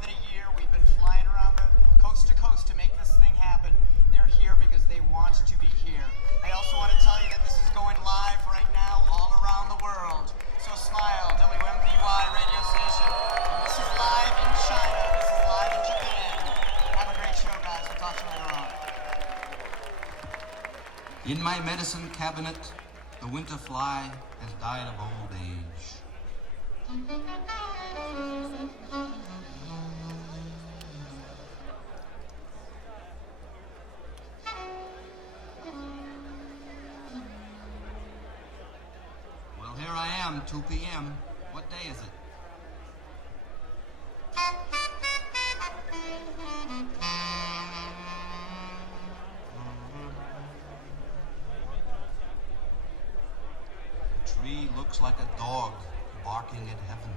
than a year. We've been flying around the coast to coast to make this thing happen. They're here because they want to be here. I also want to tell you that this is going live right now all around the world. So smile, WMVY radio station. And this is live in China. This is live in Japan. Have a great show, guys. We'll talk to you later on. In my medicine cabinet, the winter fly has died of old age. Well, here I am, 2 p.m. What day is it? The tree looks like a dog barking at heaven.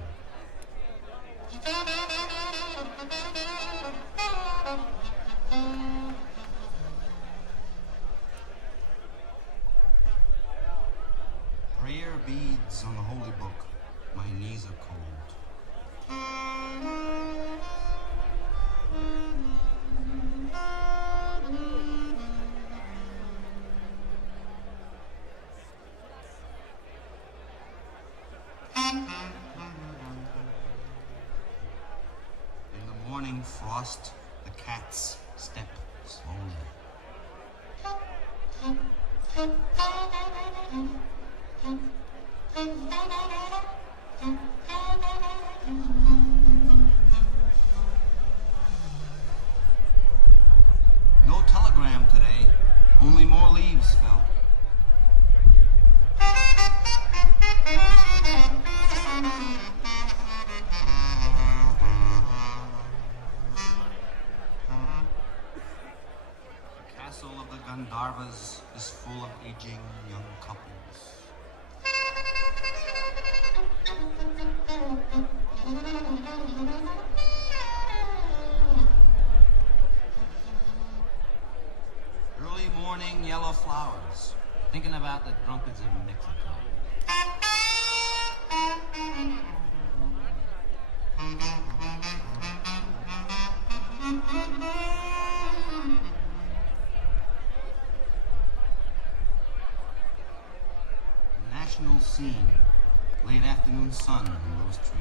Prayer beads on the holy book. My knees are cold. In the morning frost, the cats step slowly. No telegram today, only more leaves fell. The castle of the Gandharvas is full of aging young couples. Early morning yellow flowers, thinking about the drunkards of Mexico. National scene, late afternoon sun in those trees.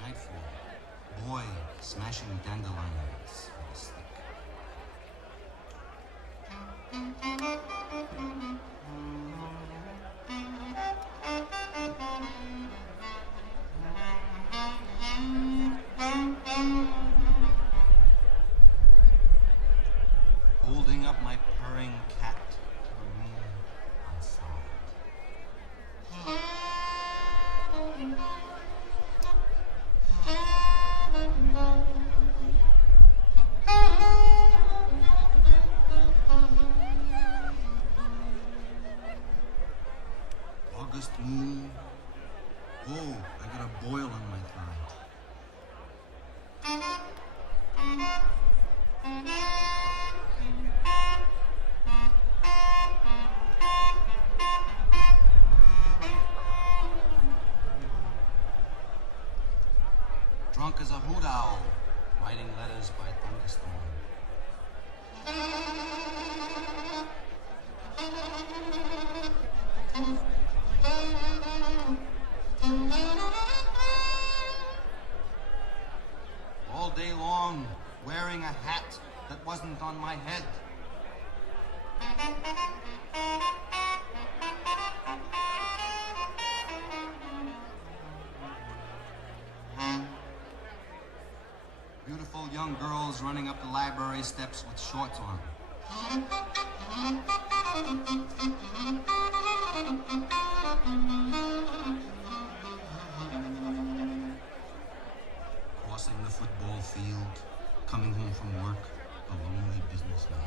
Nightfall, boy smashing dandelions with a stick. Holding up my purring cat to the room outside. August moon. Oh, I got a boil on my thigh. Drunk as a hoot owl, writing letters by thunderstorm. All day long, wearing a hat that wasn't on my head. Beautiful young girls running up the library steps with shorts on. Crossing the football field, coming home from work, a lonely businessman.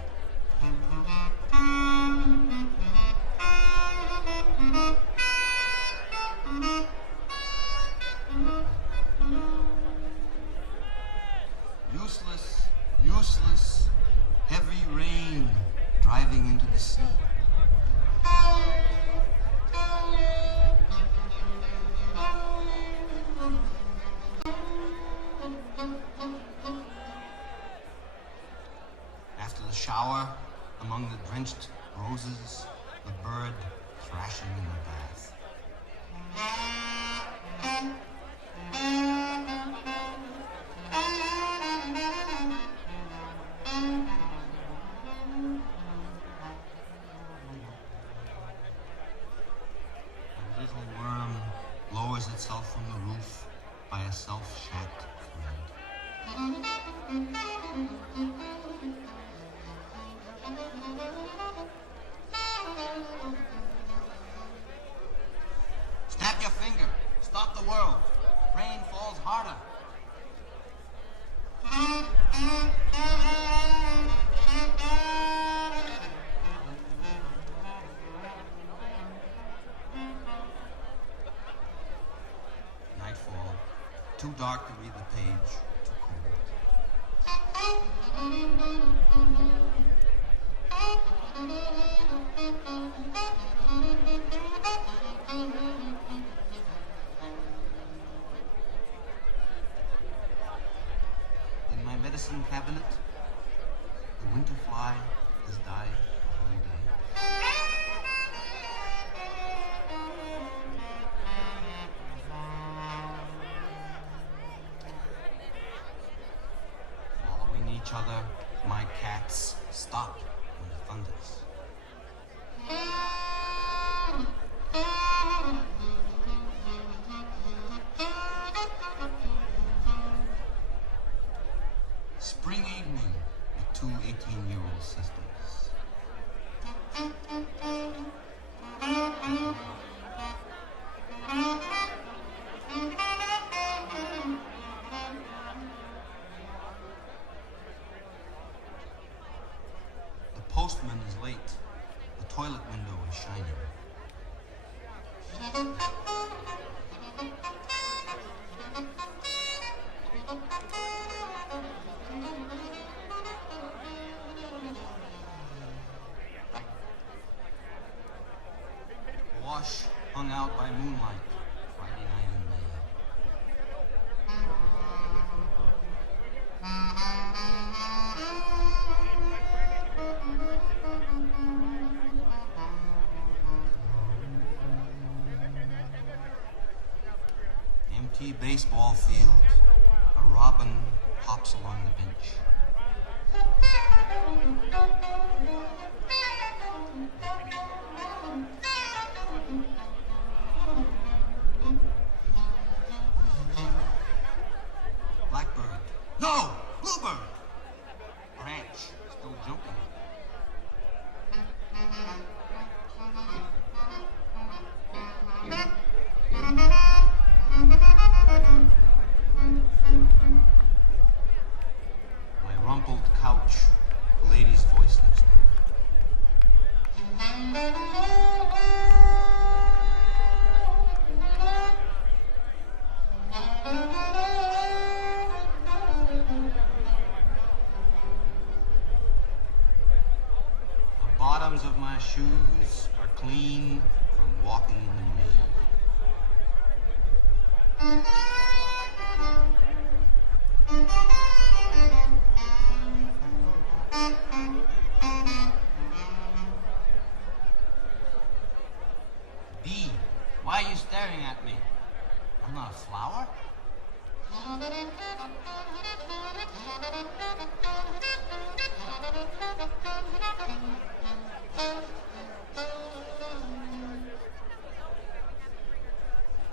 Useless, useless, heavy rain driving into the sea. After the shower, among the drenched roses, the bird thrashing in the bath. A little worm lowers itself from the roof by a self-shacked thread. Snap your finger. Stop the world. Rain falls harder. Nightfall. Too dark to read the page. Too cold. In my medicine cabinet, the winter fly has died a whole day. Following each other, my cats stop when it thunders. Spring evening with two 18-year-old sisters. The postman is late. The toilet window is shining. Wash hung out by moonlight, Friday night in May. Empty baseball field, a robin hops along the bench. Blackbird. No! Bluebird! Branch. Still jumping. My rumpled couch. The lady's voice next door. The bottoms of my shoes are clean from walking in the rain. Bee, why are you staring at me? I'm not a flower.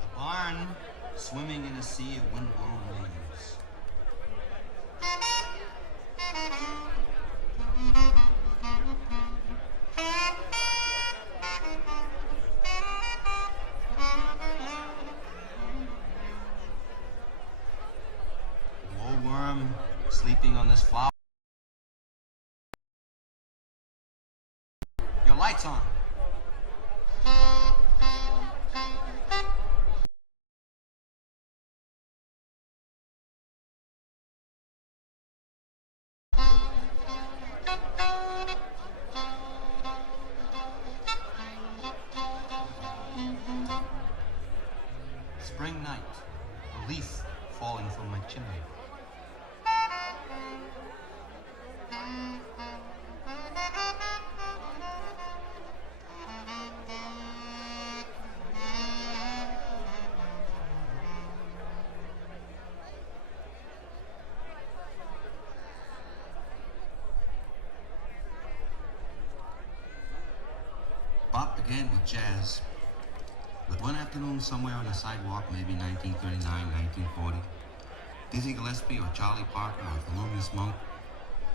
The barn swimming in a sea of windblown leaves. Glowworm sleeping on this flower. Your light's on. Bop began with jazz, but one afternoon somewhere on a sidewalk, maybe 1939, 1940, Dizzy Gillespie or Charlie Parker or Thelonious Monk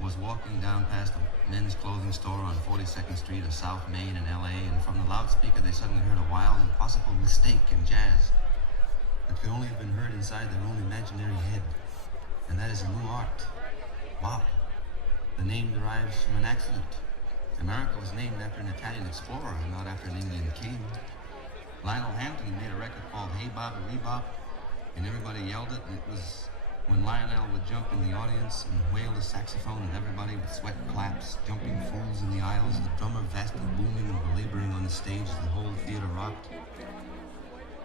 was walking down past a men's clothing store on 42nd Street of South Main in LA, and from the loudspeaker they suddenly heard a wild, impossible mistake in jazz that could only have been heard inside their own imaginary head. And that is a new art, bop. The name derives from an accident. America was named after an Italian explorer, not after an Indian king. Lionel Hampton made a record called Hey Bop-a-Ree Bop, and everybody yelled it, and it was when Lionel would jump in the audience and wail the saxophone, and everybody would sweat claps, jumping fools in the aisles, the drummer vastly booming and belaboring on the stage as the whole theater rocked.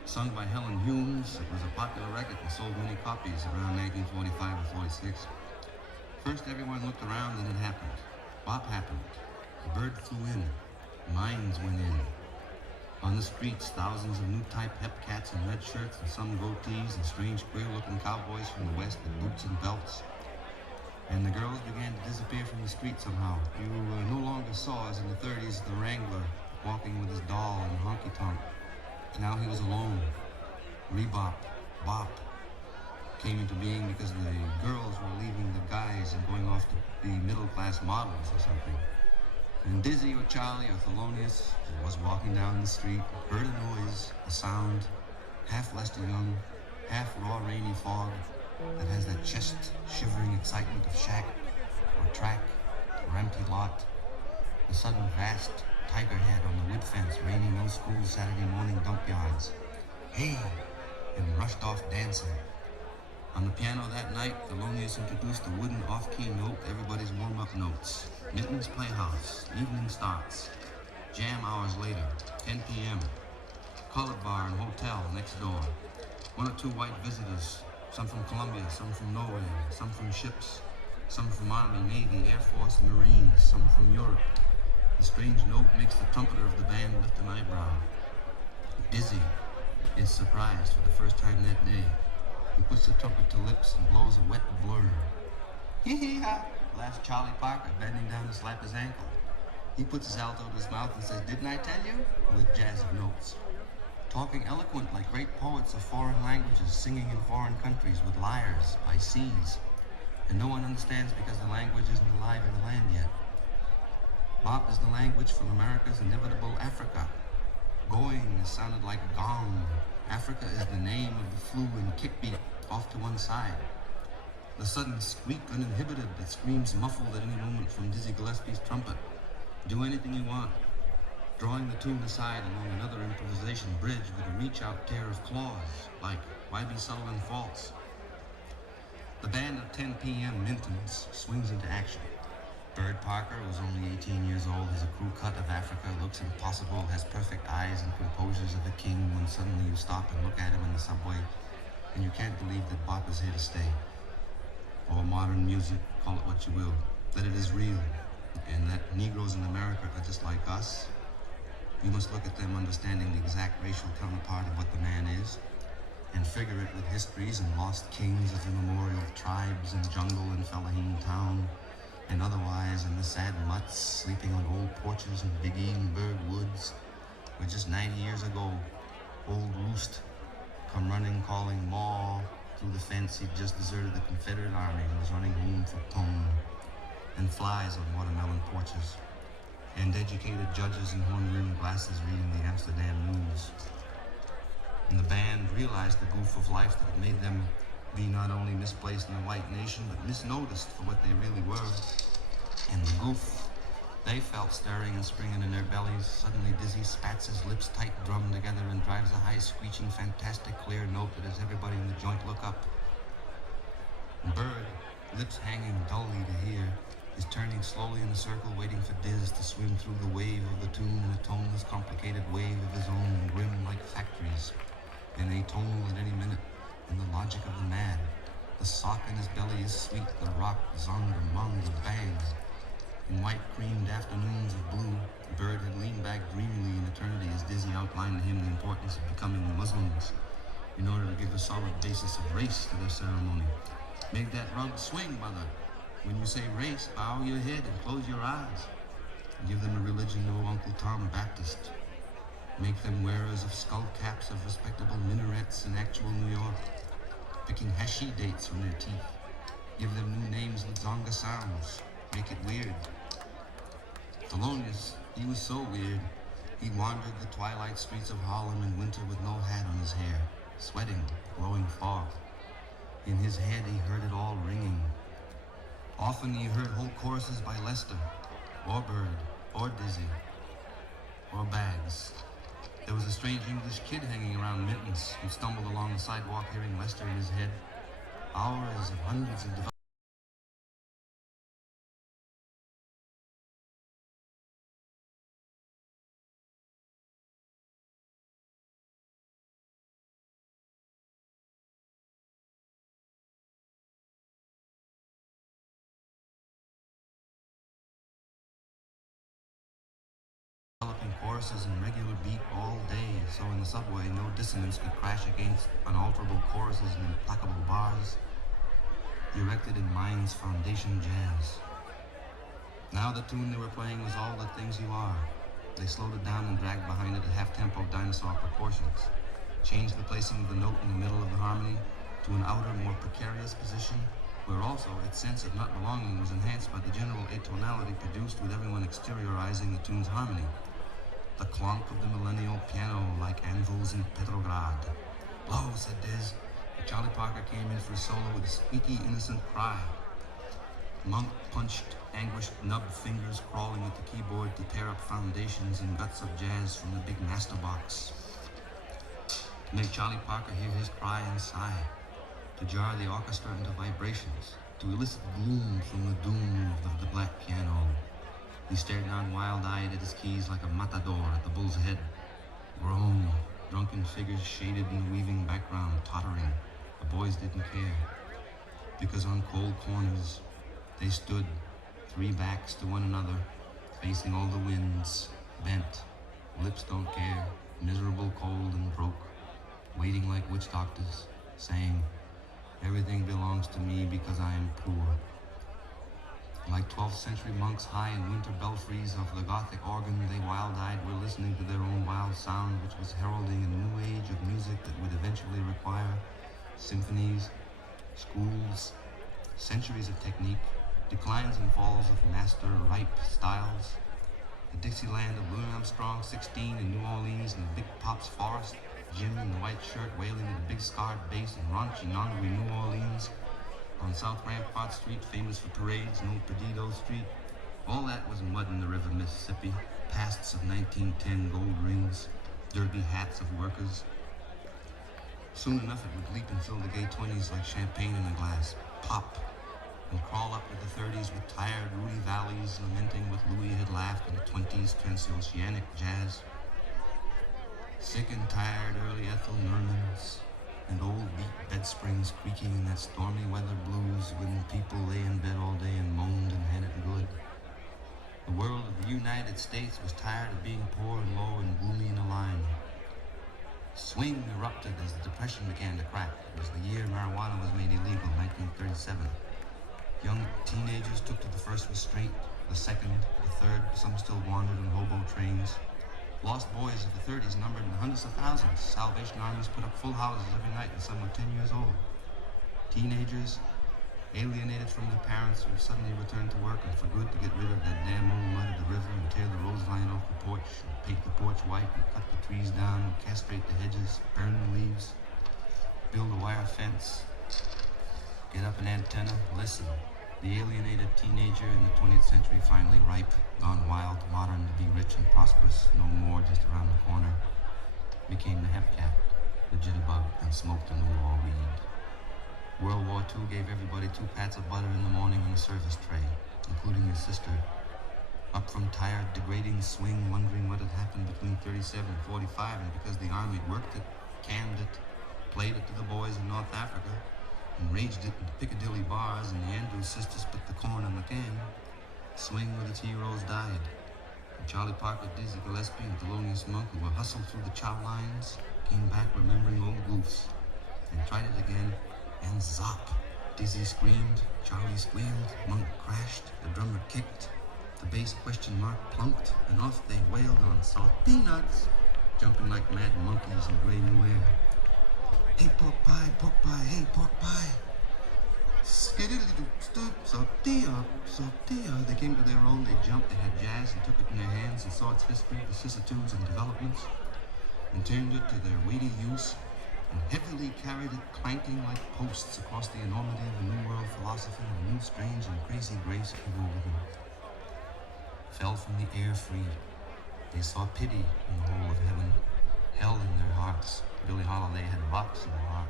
Sung by Helen Humes, it was a popular record and sold many copies around 1945 or 46. First, everyone looked around and it happened. Bop happened. The bird flew in. Minds went in. On the streets, thousands of new-type hep cats in red shirts and some goatees and strange queer-looking cowboys from the West with boots and belts. And the girls began to disappear from the street somehow. You no longer saw, as in the 30s, the Wrangler walking with his doll and honky-tonk. Now he was alone. Rebop, bop, came into being because the girls were leaving the guys and going off to be middle-class models or something. And Dizzy or Charlie or Thelonious was walking down the street, heard a noise, a sound, half Lester Young, half raw rainy fog, that has that chest-shivering excitement of shack or track or empty lot. The sudden vast tiger head on the wood fence raining those school Saturday morning dump yards. Hey! And rushed off dancing. On the piano that night, Thelonious introduced a wooden off-key note, everybody's warm-up notes. Minton's Playhouse, evening starts. Jam hours later, 10 p.m. Colored bar and hotel next door. One or two white visitors, some from Columbia, some from Norway, some from ships, some from Army, Navy, Air Force, and Marines, some from Europe. The strange note makes the trumpeter of the band lift an eyebrow. Dizzy is surprised for the first time that day. He puts the trumpet to lips and blows a wet blur. Hee-hee-ha, laughs Charlie Parker, bending down to slap his ankle. He puts his alto to his mouth and says, "Didn't I tell you?" with jazz of notes. Talking eloquent like great poets of foreign languages, singing in foreign countries with lyres by seas. And no one understands because the language isn't alive in the land yet. Bop is the language from America's inevitable Africa. Going is sounded like gong. Africa is the name of the flu and kickbeat off to one side. The sudden squeak uninhibited that screams muffled at any moment from Dizzy Gillespie's trumpet. Do anything you want. Drawing the tune aside along another improvisation bridge with a reach-out tear of claws, like Why Be Subtle and False? The band of 10 p.m. Mintons swings into action. Bird Parker was only 18 years old, has a crew cut of Africa, looks impossible, has perfect eyes and composures of a king when suddenly you stop and look at him in the subway and you can't believe that Bop is here to stay. Or modern music, call it what you will, that it is real, and that Negroes in America are just like us. You must look at them understanding the exact racial counterpart of what the man is, and figure it with histories and lost kings of immemorial tribes in jungle and Fellaheen town, and otherwise in the sad mutts sleeping on old porches in Big Edinburgh woods, where just 90 years ago, old Roost come running calling Maw through the fence. He'd just deserted the Confederate Army and was running home for pone, and flies on watermelon porches, and educated judges in horn-rimmed glasses reading the Amsterdam News. And the band realized the goof of life that had made them be not only misplaced in the white nation, but misnoticed for what they really were. And the goof they felt stirring and springing in their bellies. Suddenly Dizzy spats his lips tight drummed together and drives a high screeching, fantastic, clear note that has everybody in the joint look up. And Bird, lips hanging dully to hear, is turning slowly in a circle, waiting for Diz to swim through the wave of the tune in a toneless, complicated wave of his own, grim like factories, and atonal at any minute, in the logic of the man. The sock in his belly is sweet, the rock, zonger, mung, the bang. In white-creamed afternoons of blue, Bird had leaned back dreamily in eternity as Dizzy outlined to him the importance of becoming Muslims in order to give a solid basis of race to their ceremony. Make that rug swing, brother. When you say race, bow your head and close your eyes. Give them a religion no Uncle Tom Baptist make them wearers of skull caps of respectable minarets in actual New York, picking Hashi dates from their teeth, give them new names with Zonga sounds, make it weird. Thelonious, he was so weird, he wandered the twilight streets of Harlem in winter with no hat on his hair, sweating, blowing fog. In his head he heard it all ringing. Often he heard whole choruses by Lester, or Bird, or Dizzy, or Bags. There was a strange English kid hanging around Mittens who stumbled along the sidewalk hearing Lester in his head. Hours of hundreds of developing choruses in regular beat all day, so in the subway no dissonance could crash against unalterable choruses and implacable bars, erected in mind's foundation jazz. Now the tune they were playing was All the Things You Are. They slowed it down and dragged behind it at half-tempo dinosaur proportions, changed the placing of the note in the middle of the harmony to an outer, more precarious position, where also its sense of not belonging was enhanced by the general atonality produced with everyone exteriorizing the tune's harmony. The clonk of the millennial piano like anvils in Petrograd. Blow, said Diz. Charlie Parker came in for a solo with a squeaky, innocent cry. Monk punched anguished nub fingers crawling at the keyboard to tear up foundations and guts of jazz from the big master box. To make Charlie Parker hear his cry and sigh. To jar the orchestra into vibrations. To elicit gloom from the doom of the black piano. He stared down wild-eyed at his keys like a matador at the bull's head. Groan, drunken figures shaded in the weaving background, tottering. The boys didn't care. Because on cold corners, they stood, three backs to one another, facing all the winds, bent, lips don't care, miserable, cold, and broke, waiting like witch doctors, saying, everything belongs to me because I am poor. Like 12th century monks high in winter belfries of the Gothic organ, they wild-eyed were listening to their own wild sound, which was heralding a new age of music that would eventually require symphonies, schools, centuries of technique, declines and falls of master ripe styles. The Dixieland of Louis Armstrong, 16 in New Orleans in the Big Pop's forest, Jim in the white shirt wailing at a big scarred bass in raunchy Nongri, New Orleans, on South Rampart Street, famous for parades, and Old Perdido Street. All that was mud in the river Mississippi, pasts of 1910 gold rings, derby hats of workers. Soon enough it would leap and fill the gay 20s like champagne in a glass, pop, and crawl up to the 30s with tired Rudy Valleys lamenting what Louis had laughed in the 20s transoceanic jazz. Sick and tired early Ethel Mermans, and old beat bed springs creaking in that stormy weather blues when people lay in bed all day and moaned and had it good. The world of the United States was tired of being poor and low and gloomy in a line. Swing erupted as the Depression began to crack. It was the year marijuana was made illegal, 1937. Young teenagers took to the first restraint, the second, the third, some still wandered on hobo trains. Lost boys of the 30s numbered in hundreds of thousands. Salvation armies put up full houses every night, and some were 10 years old. Teenagers, alienated from their parents, who suddenly returned to work and for good to get rid of that damn old mud of the river and tear the rose vine off the porch, and paint the porch white, and cut the trees down, and castrate the hedges, burn the leaves, build a wire fence, get up an antenna, listen. The alienated teenager in the 20th century, finally ripe, gone wild, modern to be rich and prosperous, no more just around the corner, became the hempcat, the jitterbug, and smoked a new law weed. World War II gave everybody 2 pats of butter in the morning on the service tray, including his sister. Up from tired, degrading swing, wondering what had happened between 37 and 45, and because the army worked it, canned it, played it to the boys in North Africa, and raged it in the Piccadilly bars, and the Andrews sisters put the corn on the can. Swing with its heroes died. And Charlie Parker, Dizzy Gillespie, and Thelonious Monk, who were hustled through the chow lines, came back remembering old goofs, and tried it again, and zop! Dizzy screamed, Charlie squealed, Monk crashed, the drummer kicked, the bass question mark plunked, and off they wailed on salt peanuts. jumping like mad monkeys in gray new air. Hey, pork pie, hey, pork pie. They came to their own, they jumped, they had jazz and took it in their hands and saw its history, vicissitudes and developments, and turned it to their weighty use, and heavily carried it clanking like posts across the enormity of a new world philosophy and a new strange and crazy grace came over them. Fell from the air free. They saw pity in the whole of heaven, hell in their hearts. Billie Holiday had rocks in her heart.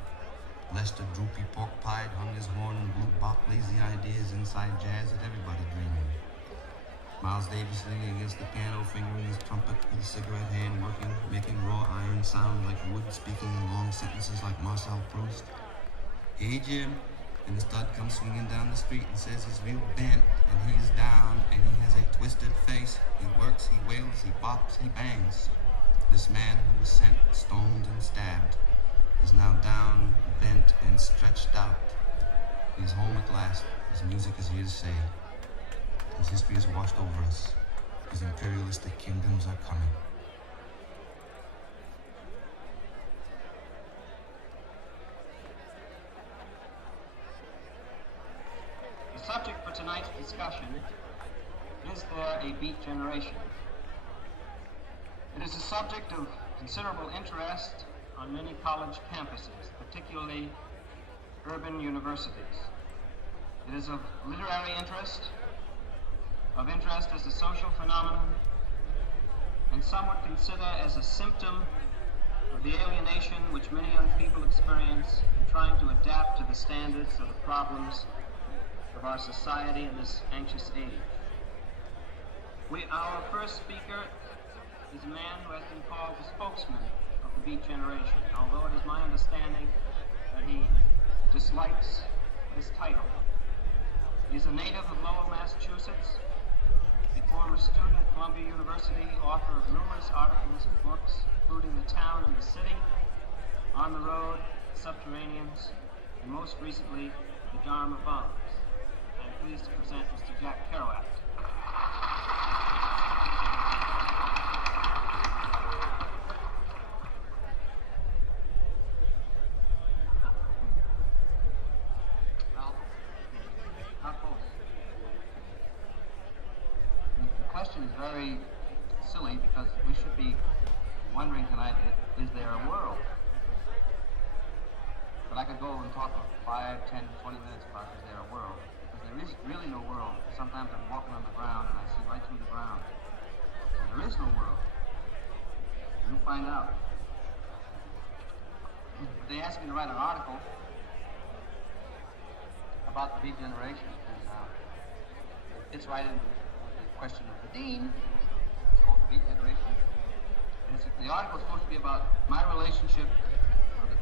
Lester Droopy Pork Pie hung his horn and blew bop lazy ideas inside jazz that everybody dreamed of. Miles Davis leaning against the piano, fingering his trumpet with a cigarette hand, working, making raw iron sound like wood, speaking in long sentences like Marcel Proust. Hey, Jim. And the stud comes swinging down the street and says he's real bent, and he is down, and he has a twisted face. He works, he wails, he bops, he bangs. This man who was sent, stoned, and stabbed is now down, bent, and stretched out. He is home at last. His music is here to stay. His history has washed over us. His imperialistic kingdoms are coming. The subject for tonight's discussion is there a beat generation? It is a subject of considerable interest on many college campuses, particularly urban universities. It is of literary interest, of interest as a social phenomenon, and some would consider as a symptom of the alienation which many young people experience in trying to adapt to the standards of the problems of our society in this anxious age. Our first speaker is a man who has been called the spokesman of the beat generation, although it is my understanding that he dislikes this title. He's a native of Lowell, Massachusetts, a former student at Columbia University, author of numerous articles and books, including The Town and the City, On the Road, Subterraneans, and most recently, The Dharma Bums. I'm pleased to present Mr. Jack Kerouac. Is very silly because we should be wondering tonight, is there a world? But I could go and talk for 5, 10, 20 minutes about is there a world? Because there is really no world. Sometimes I'm walking on the ground and I see right through the ground. And there is no world. You'll find out. But they asked me to write an article about the beat generation, and it's right in question of the dean. It's called the Beat Generation. And the article is supposed to be about my relationship with the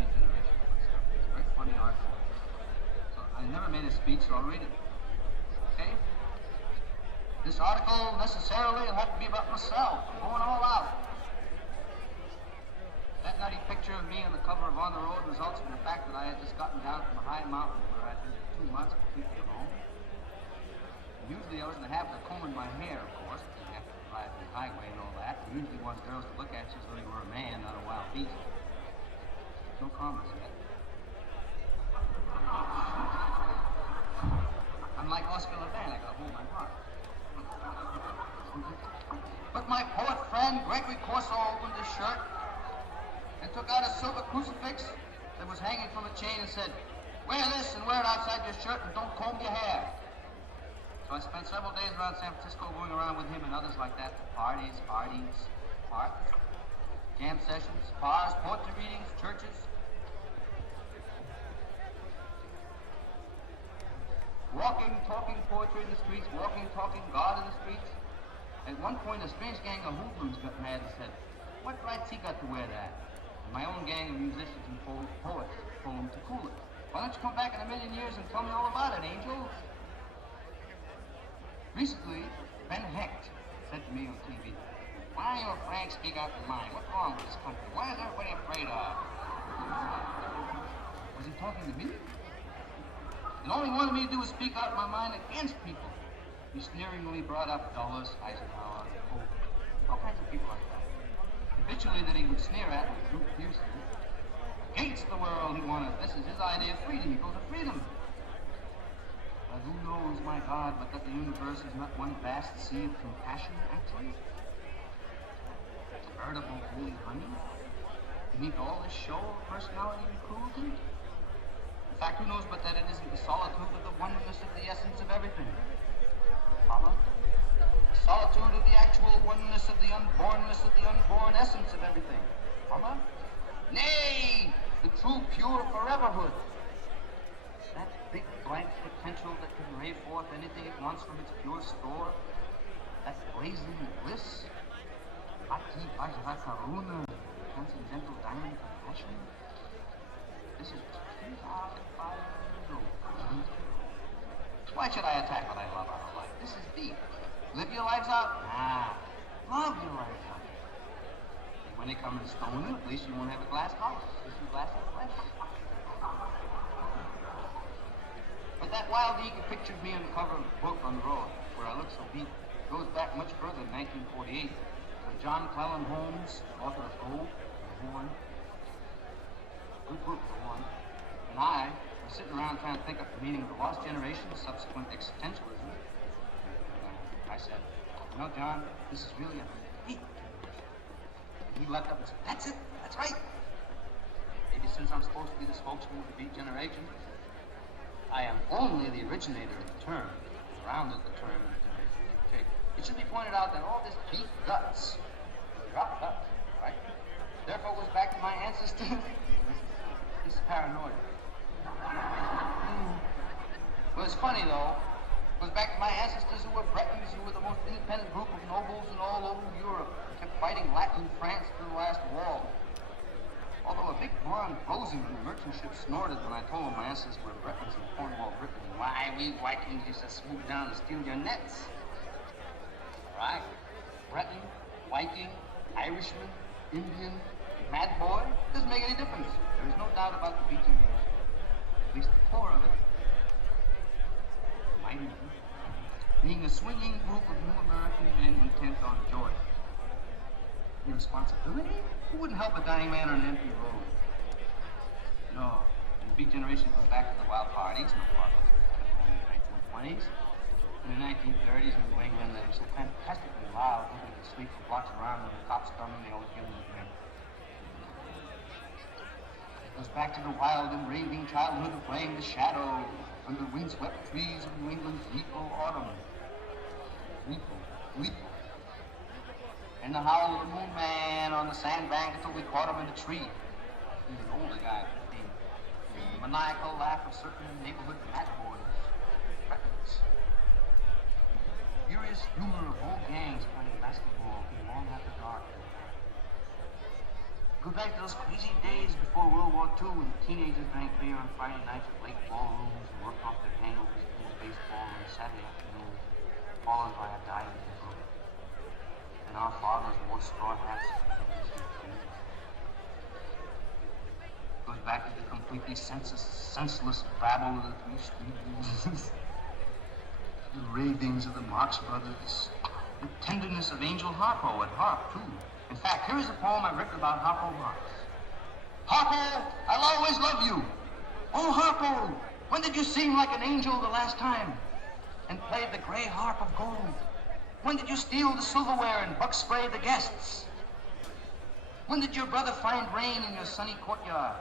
Beat Generation. It's a very funny article. So I never made a speech, so I'll read it. Okay? This article necessarily will have to be about myself. I'm going all out. That nutty picture of me on the cover of On the Road results from the fact that I had just gotten down from a high mountain where I'd been for 2 months completely alone. Usually I was in the habit of combing my hair, of course, because you have to drive the highway and all that. And usually wants girls to look at you as though you were a man, not a wild beast. No comments yet. I'm like Oscar Levant, I gotta hold my heart. But my poet friend, Gregory Corso, opened his shirt and took out a silver crucifix that was hanging from a chain and said, "Wear this and wear it outside your shirt and don't comb your hair." So I spent several days around San Francisco going around with him and others like that to parties, parks, jam sessions, bars, poetry readings, churches. Walking, talking poetry in the streets, walking, talking God in the streets. At one point, a strange gang of hoodlums got mad and said, "What right's he got to wear that?" And my own gang of musicians and poets told him to cool it. "Why don't you come back in a million years and tell me all about it, Angel?" Recently, Ben Hecht said to me on TV, "Why don't you Frank speak out your mind? What's wrong with this country? Why is everybody afraid of?" Was he talking to me? And all he wanted me to do was speak out my mind against people. He sneeringly brought up Dulles, Eisenhower, Polk, all kinds of people like that. And habitually that he would sneer at with Drew Pearson. Against the world, he wanted. This is his idea of freedom. He goes to freedom. But who knows, my God, but that the universe is not one vast sea of compassion, actually? Veritable holy honey? Beneath all this show of personality and cruelty? In fact, who knows but that it isn't the solitude of the oneness of the essence of everything? Mama? The solitude of the actual oneness of the unbornness of the unborn essence of everything. Mama? Nay! The true, pure foreverhood. That big blank potential that can ray forth anything it wants from its pure store. That blazing bliss. Ati Vajra Karuna, transcendental diamond compassion. This is 2,500 years old. Why should I attack what I love out of life? This is deep. Live your lives out? Nah. Love your lives out. And when they come and stone you, at least you won't have a glass house. This is glass of flesh. But that wild eagle pictured me on the cover of the book on the road, where I look so beat, goes back much further than 1948, when John Clellan Holmes, author of Gold, The Horn, good book, The Horn, and I were sitting around trying to think of the meaning of the lost generation, subsequent existentialism. And I said, you know, John, this is really a deep generation. And he leapt up and said, that's it, that's right. Maybe since I'm supposed to be the spokesman of the beat generation, I am only the originator of the term, rounded the term in the generation. Okay. It should be pointed out that all this beat guts, drop guts, right? Therefore goes back to my ancestors. This is paranoia. Well, it's funny though. It goes back to my ancestors who were Bretons, who were the most independent group of nobles in all over Europe, who kept fighting Latin France through the last war. Although a big blonde bosun on the merchant ship snorted when I told him my ancestors were Bretons in Cornwall, Britain. Why, we Vikings used to swoop down and steal your nets. Right? Breton, Viking, Irishman, Indian, mad boy, doesn't make any difference. There is no doubt about the beat generation. At least the core of it. Mighty being a swinging group of new American men intent on joy. Irresponsibility? Who wouldn't help a dying man on an empty road? No. And the beat generation goes back to the wild parties, no problem. In the 1920s. In the 1930s in New England, they were so fantastically loud, nobody could sleep for blocks around when the cops come and they always give them a drink. It goes back to the wild and raving childhood of playing the shadow under windswept trees of New England's leafy autumn. Leafy. And the howl of the moon man on the sandbank until we caught him in a tree. He was an older guy, the maniacal laugh of certain neighborhood fat boys, Bretons. Furious humor of whole gangs playing basketball long after dark. Go back to those crazy days before World War II when teenagers drank beer on Friday nights at lake ballrooms and worked off their hangovers playing baseball on Saturday afternoon, followed by a dive in the brook. And our fathers wore straw hats. Goes back to the completely senseless babble of the Three Stooges, the ravings of the Marx Brothers, the tenderness of Angel Harpo at harp, too. In fact, here is a poem I've written about Harpo Marx. Harpo, I'll always love you. Oh, Harpo, when did you sing like an angel the last time and play the gray harp of gold? When did you steal the silverware and buck spray the guests? When did your brother find rain in your sunny courtyard?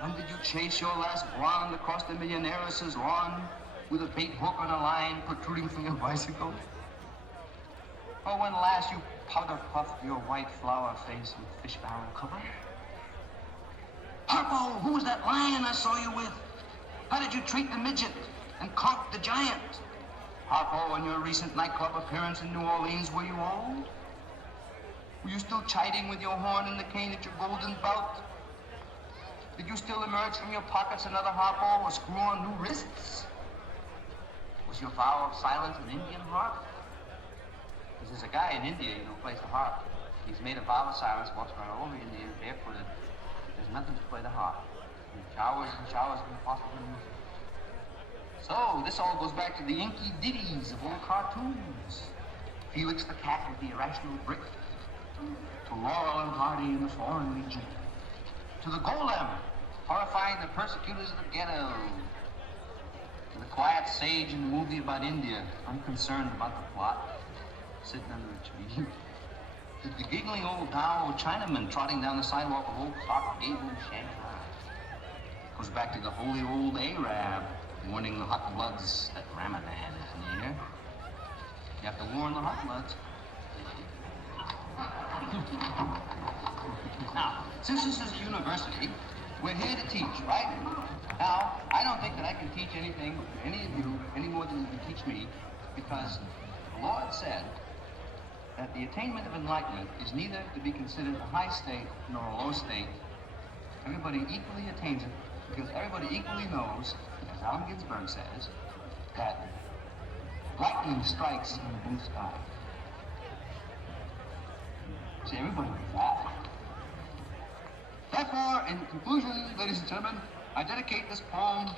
When did you chase your last blonde across the millionaire's lawn with a bait hook on a line protruding from your bicycle? Or when last you powder puffed your white flower face with fish barrel cover? Harpo, who was that lion I saw you with? How did you treat the midget and conk the giant? Harpo, on your recent nightclub appearance in New Orleans, were you old? Were you still chiding with your horn in the cane at your golden bout? Did you still emerge from your pockets another harpo or screw on new wrists? Was your vow of silence an Indian harp? Because there's a guy in India, who plays the harp. He's made a vow of silence, walks around all over India, barefooted. There's nothing to play the harp. And showers of impossible music. So, this all goes back to the inky ditties of old cartoons. Felix the cat with the irrational brick, to Laurel and Hardy in the Foreign Legion, to the Golem, horrifying the persecutors of the ghetto, to the quiet sage in the movie about India, unconcerned about the plot, sitting under a tree, to the giggling old Tao Chinaman trotting down the sidewalk of old Clark Gable, Shanghai. Goes back to the holy old Arab, warning the hot bloods that Ramadan is near. You have to warn the hot bloods. Now, since this is a university, we're here to teach, right? Now, I don't think that I can teach anything to any of you any more than you can teach me, because the Lord said that the attainment of enlightenment is neither to be considered a high state nor a low state. Everybody equally attains it, because everybody equally knows, as Allen Ginsberg says, that lightning strikes in the blue sky. See, everybody knows that. Therefore, in conclusion, ladies and gentlemen, I dedicate this poem